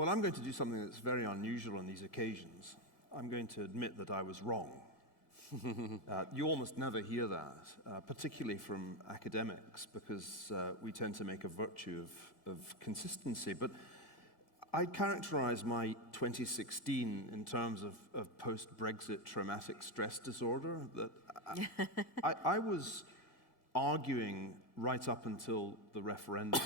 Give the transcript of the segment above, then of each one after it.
Well, I'm going to do something that's very unusual on these occasions. I'm going to admit that I was wrong. You almost never hear that, particularly from academics, because we tend to make a virtue of consistency. But I'd characterize my 2016 in terms of post-Brexit traumatic stress disorder, that I was arguing right up until the referendum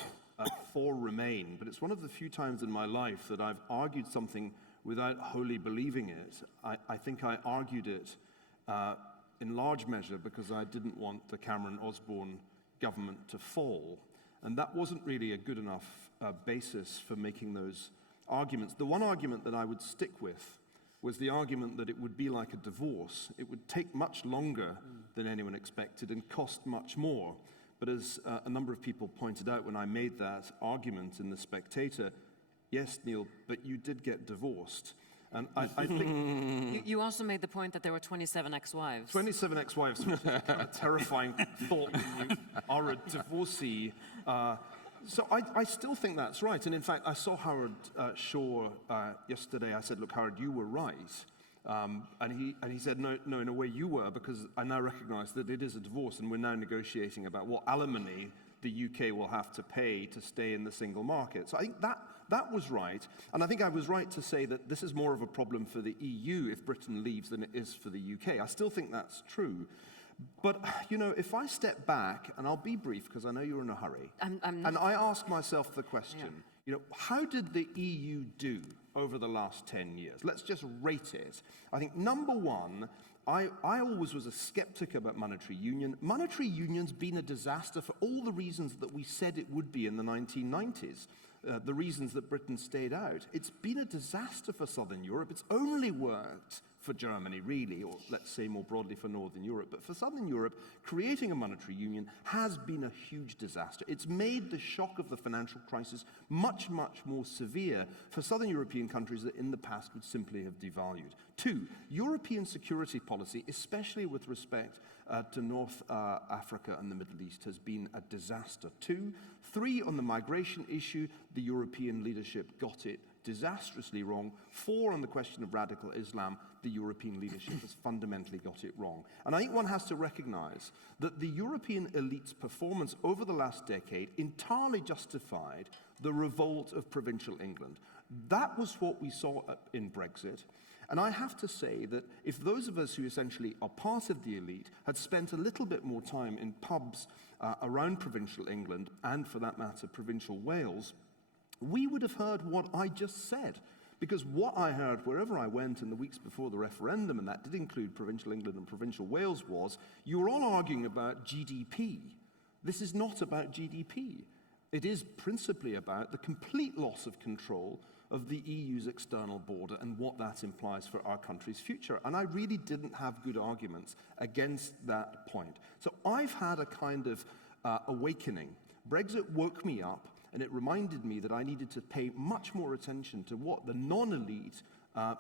for Remain, but it's one of the few times in my life that I've argued something without wholly believing it. I think I argued it in large measure because I didn't want the Cameron-Osborne government to fall. And that wasn't really a good enough basis for making those arguments. The one argument that I would stick with was the argument that it would be like a divorce. It would take much longer than anyone expected and cost much more. But as a number of people pointed out when I made that argument in The Spectator, yes, Neil, but you did get divorced. And I think... You also made the point that there were 27 ex-wives. 27 ex-wives, which is a kind of terrifying thought when you are a divorcee. So I still think that's right. And in fact, I saw Howard Shaw yesterday. I said, look, Howard, you were right. And he said, no, in a way you were, because I now recognize that it is a divorce and we're now negotiating about what alimony the UK will have to pay to stay in the single market. So I think that was right. And I think I was right to say that this is more of a problem for the EU if Britain leaves than it is for the UK. I still think that's true. But, you know, if I step back, and I'll be brief because I know you're in a hurry, and I ask myself the question, you know, how did the EU do over the last 10 years? Let's just rate it. I think, number one, I always was a skeptic about monetary union. Monetary union's been a disaster for all the reasons that we said it would be in the 1990s, the reasons that Britain stayed out. It's been a disaster for Southern Europe. It's only worked for Germany, really, or let's say more broadly for Northern Europe. But for Southern Europe, creating a monetary union has been a huge disaster. It's made the shock of the financial crisis much, much more severe for Southern European countries that in the past would simply have devalued. Two, European security policy, especially with respect to North Africa and the Middle East, has been a disaster. Two, three, on the migration issue, the European leadership got it disastrously wrong. Four, on the question of radical Islam, the European leadership has fundamentally got it wrong. And I think one has to recognize that the European elite's performance over the last decade entirely justified the revolt of provincial England. That was what we saw in Brexit. And I have to say that if those of us who essentially are part of the elite had spent a little bit more time in pubs around provincial England, and for that matter, provincial Wales, we would have heard what I just said. Because what I heard wherever I went in the weeks before the referendum, and that did include provincial England and provincial Wales, was you were all arguing about GDP. This is not about GDP. It is principally about the complete loss of control of the EU's external border and what that implies for our country's future. And I really didn't have good arguments against that point. So I've had a kind of awakening. Brexit woke me up, and it reminded me that I needed to pay much more attention to what the non-elite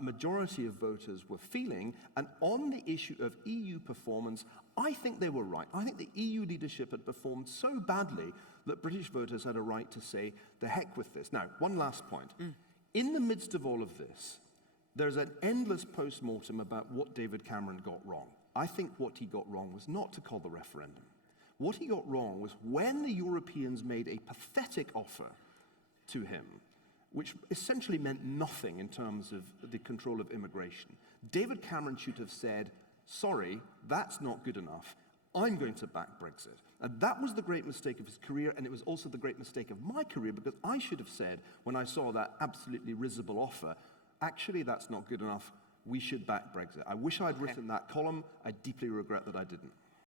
majority of voters were feeling. And on the issue of EU performance, I think they were right. I think the EU leadership had performed so badly that British voters had a right to say, the heck with this. Now, one last point. In the midst of all of this, there's an endless post-mortem about what David Cameron got wrong. I think what he got wrong was not to call the referendum. What he got wrong was when the Europeans made a pathetic offer to him, which essentially meant nothing in terms of the control of immigration, David Cameron should have said, sorry, that's not good enough. I'm going to back Brexit. And that was the great mistake of his career, and it was also the great mistake of my career, because I should have said, when I saw that absolutely risible offer, actually, that's not good enough. We should back Brexit. I wish I'd written that column. I deeply regret that I didn't.